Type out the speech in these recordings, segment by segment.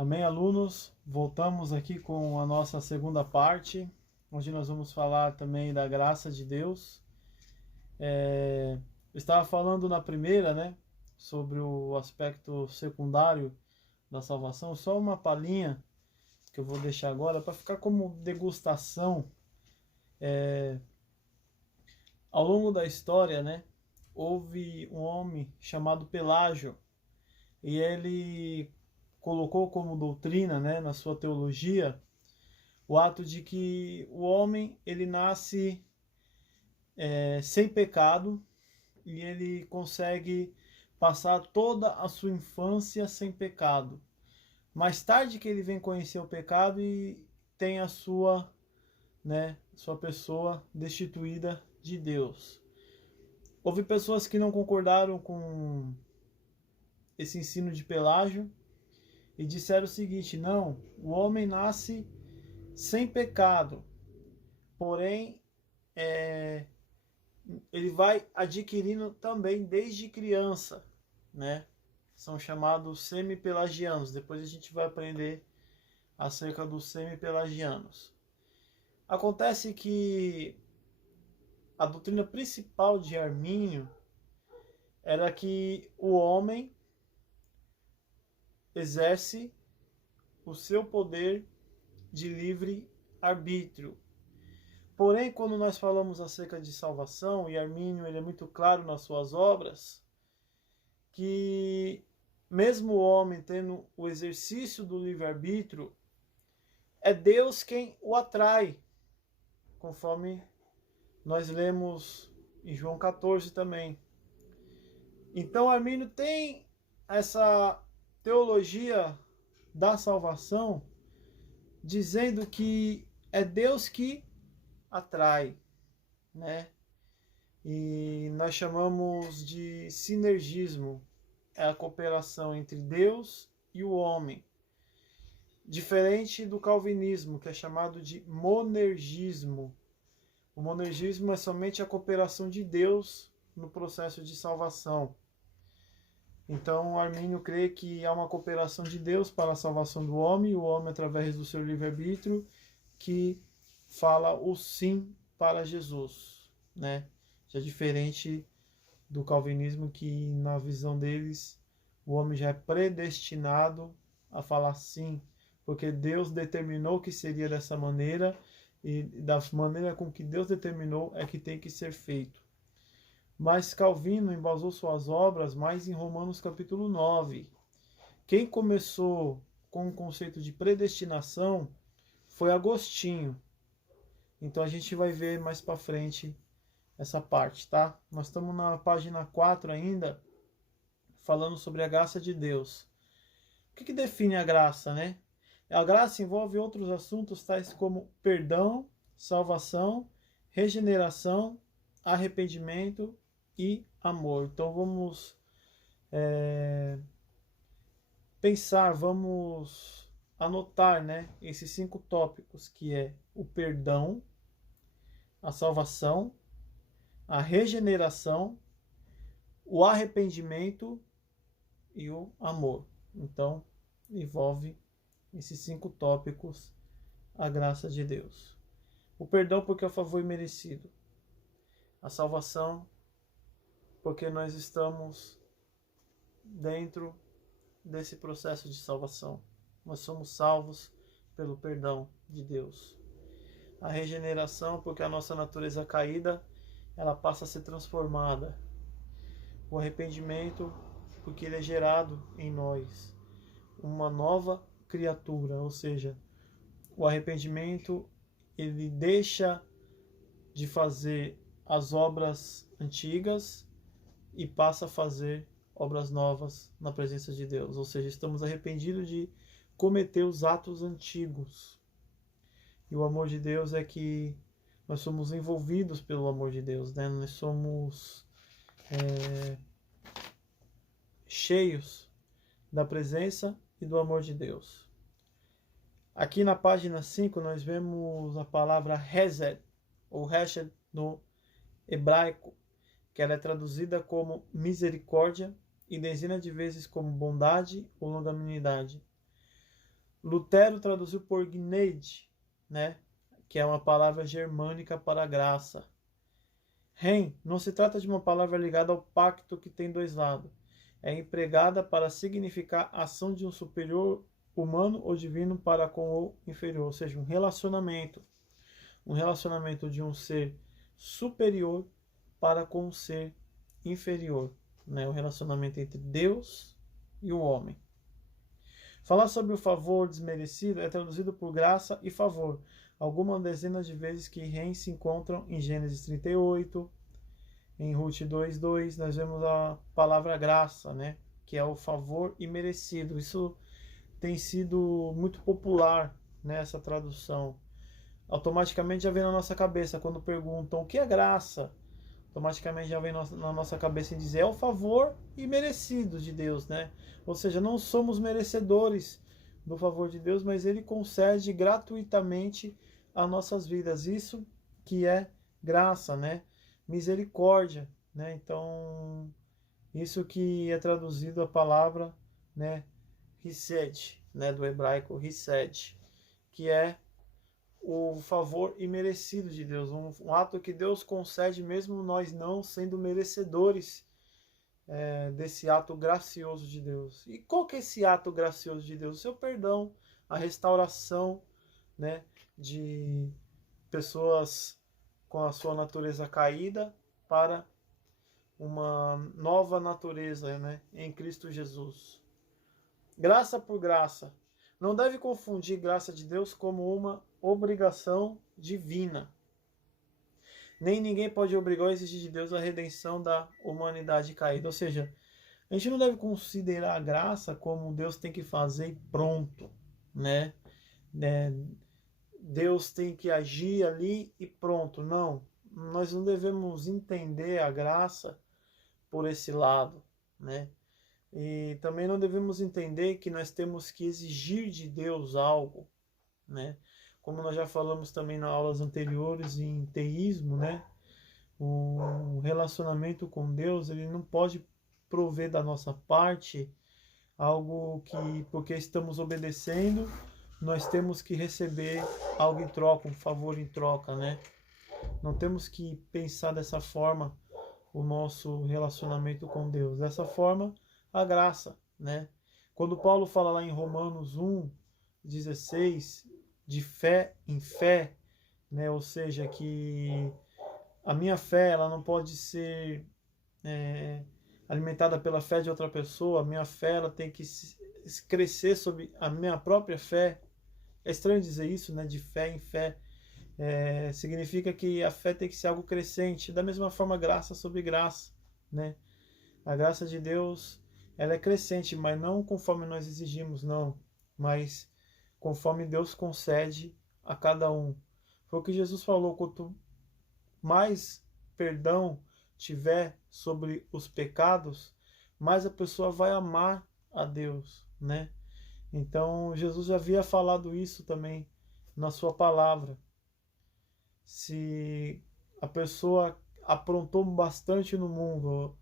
Amém, alunos? Voltamos aqui com a nossa segunda parte, onde nós vamos falar também da graça de Deus. Eu estava falando na primeira, né, sobre o aspecto secundário da salvação, só uma palhinha que eu vou deixar agora para ficar como degustação. Ao longo da história, né, houve um homem chamado Pelágio e ele colocou como doutrina, né, na sua teologia, o ato de que o homem ele nasce sem pecado e ele consegue passar toda a sua infância sem pecado. Mais tarde que ele vem conhecer o pecado e tem a sua, né, sua pessoa destituída de Deus. Houve pessoas que não concordaram com esse ensino de Pelágio e disseram o seguinte: não, o homem nasce sem pecado, porém ele vai adquirindo também desde criança, né? São chamados semi-pelagianos. Depois a gente vai aprender acerca dos semi-pelagianos. Acontece que a doutrina principal de Armínio era que o homem exerce o seu poder de livre arbítrio. Porém, quando nós falamos acerca de salvação, e Armínio ele é muito claro nas suas obras, que mesmo o homem tendo o exercício do livre-arbítrio, é Deus quem o atrai, conforme nós lemos em João 14 também. Então Armínio tem essa teologia da salvação, dizendo que é Deus que atrai, né? E nós chamamos de sinergismo, é a cooperação entre Deus e o homem. Diferente do calvinismo, que é chamado de monergismo. O monergismo é somente a cooperação de Deus no processo de salvação. Então, Armínio crê que há uma cooperação de Deus para a salvação do homem, e o homem, através do seu livre-arbítrio, que fala o sim para Jesus, né? Já diferente do calvinismo, que na visão deles o homem já é predestinado a falar sim, porque Deus determinou que seria dessa maneira e da maneira com que Deus determinou é que tem que ser feito. Mas Calvino embasou suas obras mais em Romanos capítulo 9. Quem começou com o conceito de predestinação foi Agostinho. Então a gente vai ver mais para frente essa parte, tá? Nós estamos na página 4 ainda, falando sobre a graça de Deus. O que define a graça, né? A graça envolve outros assuntos tais como perdão, salvação, regeneração, arrependimento e amor. Então vamos pensar, vamos anotar, né, esses 5 tópicos, que é o perdão, a salvação, a regeneração, o arrependimento e o amor. Então, envolve esses 5 tópicos a graça de Deus. O perdão porque é o favor imerecido. A salvação porque nós estamos dentro desse processo de salvação. Nós somos salvos pelo perdão de Deus. A regeneração porque a nossa natureza caída ela passa a ser transformada. O arrependimento porque ele é gerado em nós uma nova criatura, ou seja, o arrependimento ele deixa de fazer as obras antigas e passa a fazer obras novas na presença de Deus, ou seja, estamos arrependidos de cometer os atos antigos. E o amor de Deus é que nós somos envolvidos pelo amor de Deus, né? Nós somos cheios da presença e do amor de Deus. Aqui na página 5 nós vemos a palavra Hesed, ou Hesed no hebraico, que ela é traduzida como misericórdia e dezenas de vezes como bondade ou longanimidade. Lutero traduziu por Gnade, né? Que é uma palavra germânica para graça. Rein não se trata de uma palavra ligada ao pacto que tem dois lados. É empregada para significar a ação de um superior humano ou divino para com o inferior, ou seja, um relacionamento. Um relacionamento de um ser superior para com um ser inferior, né? O relacionamento entre Deus e o homem. Falar sobre o favor desmerecido é traduzido por graça e favor, algumas dezenas de vezes que Reis se encontram em Gênesis 38, em Ruth 2:2, nós vemos a palavra graça, né? Que é o favor imerecido. Isso tem sido muito popular nessa tradução. Automaticamente já vem na nossa cabeça quando perguntam o que é graça. Automaticamente já vem na nossa cabeça em dizer é o favor imerecido de Deus, né? Ou seja, não somos merecedores do favor de Deus, mas Ele concede gratuitamente a nossas vidas. Isso que é graça, né? Misericórdia, né? Então, isso que é traduzido a palavra, né? Hesed, né? Do hebraico Hesed, que é o favor imerecido de Deus, um ato que Deus concede mesmo nós não sendo merecedores desse ato gracioso de Deus. E qual que é esse ato gracioso de Deus? O seu perdão, a restauração, né, de pessoas com a sua natureza caída para uma nova natureza, né, em Cristo Jesus. Graça por graça. Não deve confundir graça de Deus como uma obrigação divina. Nem ninguém pode obrigar ou exigir de Deus a redenção da humanidade caída. Ou seja, a gente não deve considerar a graça como Deus tem que fazer e pronto, né? Deus tem que agir ali e pronto. Não. Nós não devemos entender a graça por esse lado, né? E também não devemos entender que nós temos que exigir de Deus algo, né? Como nós já falamos também nas aulas anteriores em teísmo, né? O relacionamento com Deus, ele não pode prover da nossa parte algo que, porque estamos obedecendo, nós temos que receber algo em troca, um favor em troca, né? Não temos que pensar dessa forma o nosso relacionamento com Deus. Dessa forma, a graça, né? Quando Paulo fala lá em Romanos 1:16, de fé em fé, né? Ou seja, que a minha fé ela não pode ser alimentada pela fé de outra pessoa, a minha fé ela tem que crescer sobre a minha própria fé. É estranho dizer isso, né? De fé em fé. Significa que a fé tem que ser algo crescente, da mesma forma graça sobre graça, né? A graça de Deus, ela é crescente, mas não conforme nós exigimos, não, mas conforme Deus concede a cada um. Foi o que Jesus falou, quanto mais perdão tiver sobre os pecados, mais a pessoa vai amar a Deus, né? Então, Jesus já havia falado isso também na sua palavra. Se a pessoa aprontou bastante no mundo,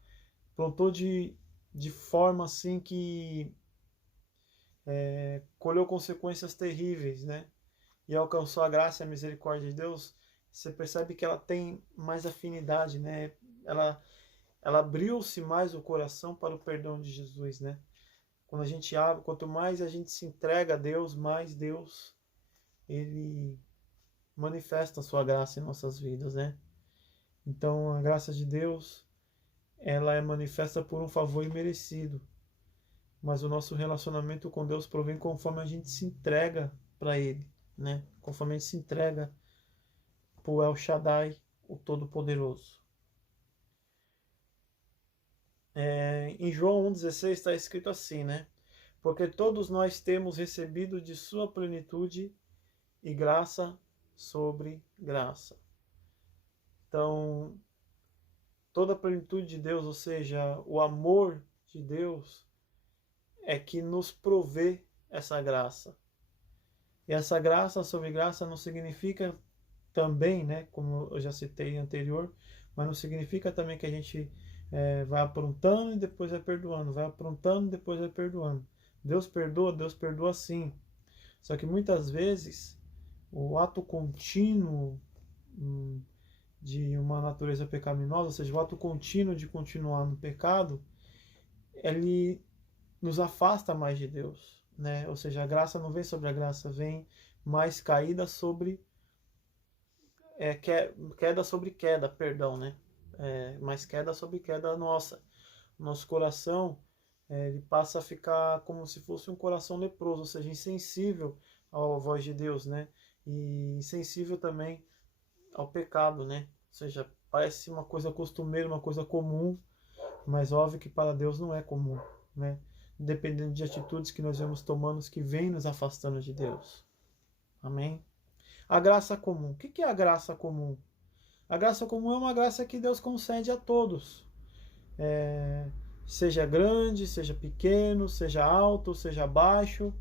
aprontou de forma assim que colheu consequências terríveis, né? E alcançou a graça e a misericórdia de Deus, você percebe que ela tem mais afinidade, né? Ela abriu-se mais o coração para o perdão de Jesus, né? Quando a gente abre, quanto mais a gente se entrega a Deus, mais Deus ele manifesta a sua graça em nossas vidas, né? Então, a graça de Deus, ela é manifesta por um favor imerecido. Mas o nosso relacionamento com Deus provém conforme a gente se entrega para Ele, né? Conforme a gente se entrega para o El Shaddai, o Todo-Poderoso. Em João 1,16 está escrito assim, né? Porque todos nós temos recebido de sua plenitude e graça sobre graça. Então, toda a plenitude de Deus, ou seja, o amor de Deus, é que nos provê essa graça. E essa graça sobre graça não significa também, né, como eu já citei anterior, mas não significa também que a gente vai aprontando e depois vai perdoando, vai aprontando e depois vai perdoando. Deus perdoa sim. Só que muitas vezes o ato contínuo de uma natureza pecaminosa, ou seja, o ato contínuo de continuar no pecado, ele nos afasta mais de Deus, né? Ou seja, a graça não vem sobre a graça, vem mais caída sobre queda sobre queda, perdão, né? Mais queda sobre queda nossa. Nosso coração ele passa a ficar como se fosse um coração leproso, ou seja, insensível à voz de Deus, né? E insensível também ao pecado, né? Ou seja, parece uma coisa costumeira, uma coisa comum, mas óbvio que para Deus não é comum, né? Dependendo de atitudes que nós vamos tomando que vêm nos afastando de Deus. Amém? A graça comum. O que é a graça comum? A graça comum é uma graça que Deus concede a todos. Seja grande, seja pequeno, seja alto, seja baixo.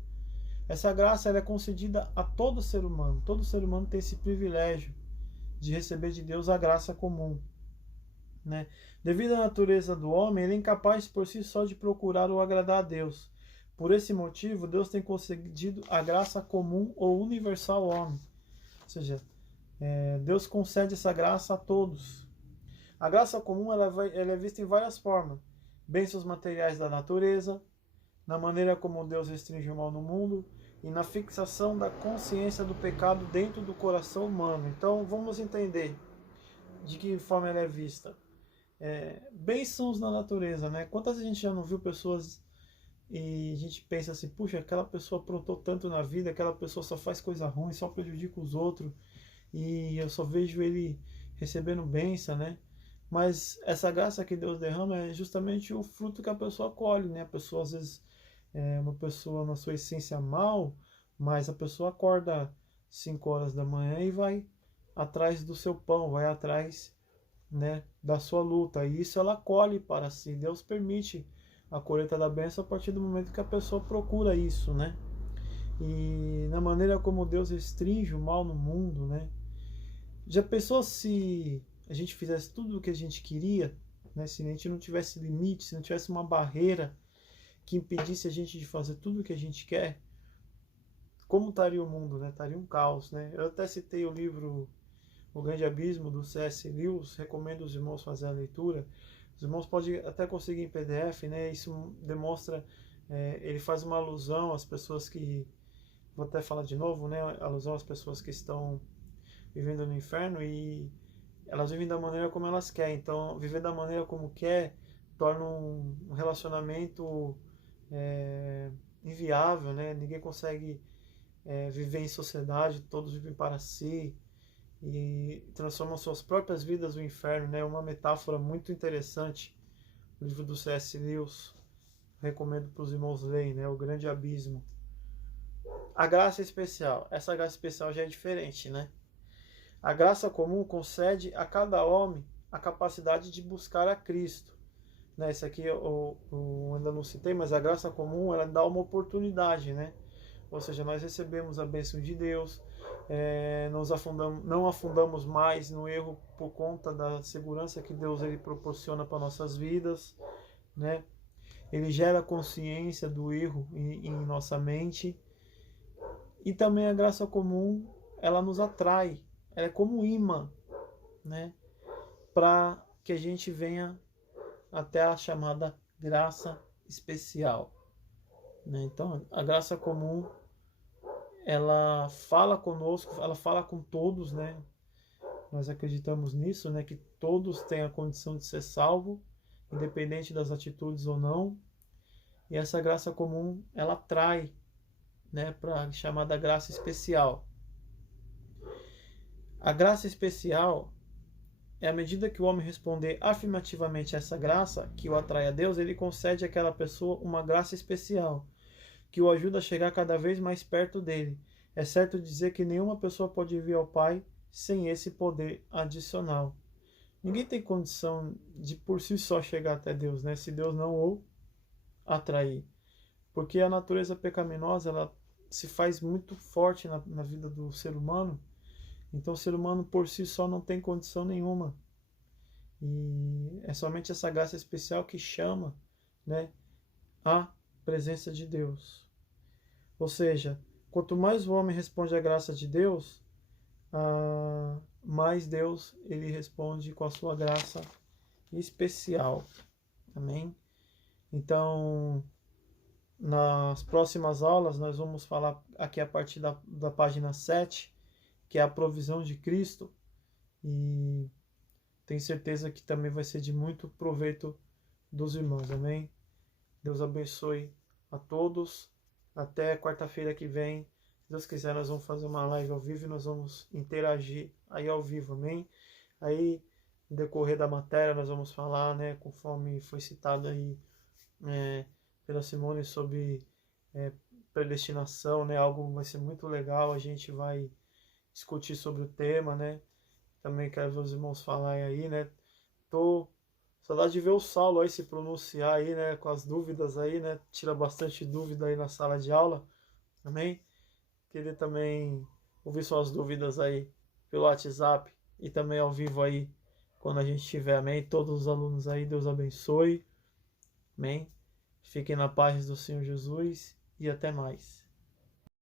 Essa graça ela é concedida a todo ser humano. Todo ser humano tem esse privilégio de receber de Deus a graça comum. Né? Devido à natureza do homem, ele é incapaz por si só de procurar ou agradar a Deus. Por esse motivo, Deus tem concedido a graça comum ou universal ao homem. Ou seja, Deus concede essa graça a todos. A graça comum ela é vista em várias formas. Bênçãos materiais da natureza, na maneira como Deus restringe o mal no mundo e na fixação da consciência do pecado dentro do coração humano. Então, vamos entender de que forma ela é vista. Bênçãos na natureza, né? Quantas vezes a gente já não viu pessoas e a gente pensa assim, puxa, aquela pessoa aprontou tanto na vida, aquela pessoa só faz coisa ruim, só prejudica os outros e eu só vejo ele recebendo bênção, né? Mas essa graça que Deus derrama é justamente o fruto que a pessoa colhe, né? A pessoa às vezes é uma pessoa na sua essência mal, mas a pessoa acorda 5 horas da manhã e vai atrás do seu pão, vai atrás, né, da sua luta. E isso ela colhe para si. Deus permite a colheita da bênção a partir do momento que a pessoa procura isso, né? E na maneira como Deus restringe o mal no mundo, né? Já pensou se a gente fizesse tudo o que a gente queria, né? Se a gente não tivesse limite, se não tivesse uma barreira que impedisse a gente de fazer tudo o que a gente quer, como estaria o mundo, né? Estaria um caos, né? Eu até citei o livro O Grande Abismo, do C.S. Lewis, recomendo os irmãos fazer a leitura. Os irmãos podem até conseguir em PDF, né? Isso demonstra, ele faz uma alusão às pessoas que, vou até falar de novo, né? Alusão às pessoas que estão vivendo no inferno e elas vivem da maneira como elas querem. Então, viver da maneira como quer torna um relacionamento inviável, né? Ninguém consegue viver em sociedade, todos vivem para si e transformam suas próprias vidas no inferno, né? Uma metáfora muito interessante, o livro do C.S. Lewis, recomendo para os irmãos lerem, né? O Grande Abismo. A graça especial, essa graça especial já é diferente, né? A graça comum concede a cada homem a capacidade de buscar a Cristo. Né? Isso aqui eu ainda não citei, mas a graça comum ela dá uma oportunidade, né? Ou seja, nós recebemos a bênção de Deus, não afundamos mais no erro por conta da segurança que Deus ele proporciona para nossas vidas, né? Ele gera consciência do erro em nossa mente. E também a graça comum, ela nos atrai, ela é como um imã, né? Para que a gente venha até a chamada graça especial, né? Então, a graça comum ela fala conosco, ela fala com todos, né? Nós acreditamos nisso, né? Que todos têm a condição de ser salvo, independente das atitudes ou não. E essa graça comum, ela atrai, né? Para a chamada graça especial. A graça especial é à medida que o homem responder afirmativamente a essa graça que o atrai a Deus, ele concede àquela pessoa uma graça especial, que o ajuda a chegar cada vez mais perto dele. É certo dizer que nenhuma pessoa pode vir ao Pai sem esse poder adicional. Ninguém tem condição de por si só chegar até Deus, né? Se Deus não o atrair. Porque a natureza pecaminosa ela se faz muito forte na vida do ser humano. Então o ser humano por si só não tem condição nenhuma. E é somente essa graça especial que chama, né, a presença de Deus. Ou seja, quanto mais o homem responde à graça de Deus, mais Deus ele responde com a sua graça especial. Amém? Então, nas próximas aulas, nós vamos falar aqui a partir da página 7, que é a provisão de Cristo, e tenho certeza que também vai ser de muito proveito dos irmãos. Amém? Deus abençoe a todos. Até quarta-feira que vem. Se Deus quiser, nós vamos fazer uma live ao vivo e nós vamos interagir aí ao vivo. Amém? Aí, no decorrer da matéria, nós vamos falar, né, conforme foi citado aí pela Simone, sobre predestinação, né? Algo vai ser muito legal. A gente vai discutir sobre o tema, né? Também quero ver os irmãos falarem aí, né? Tô saudade de ver o Saulo aí se pronunciar aí, né? Com as dúvidas aí, né? Tira bastante dúvida aí na sala de aula. Amém? Queria também ouvir suas dúvidas aí pelo WhatsApp e também ao vivo aí, quando a gente estiver. Amém? Todos os alunos aí, Deus abençoe. Amém? Fiquem na paz do Senhor Jesus e até mais.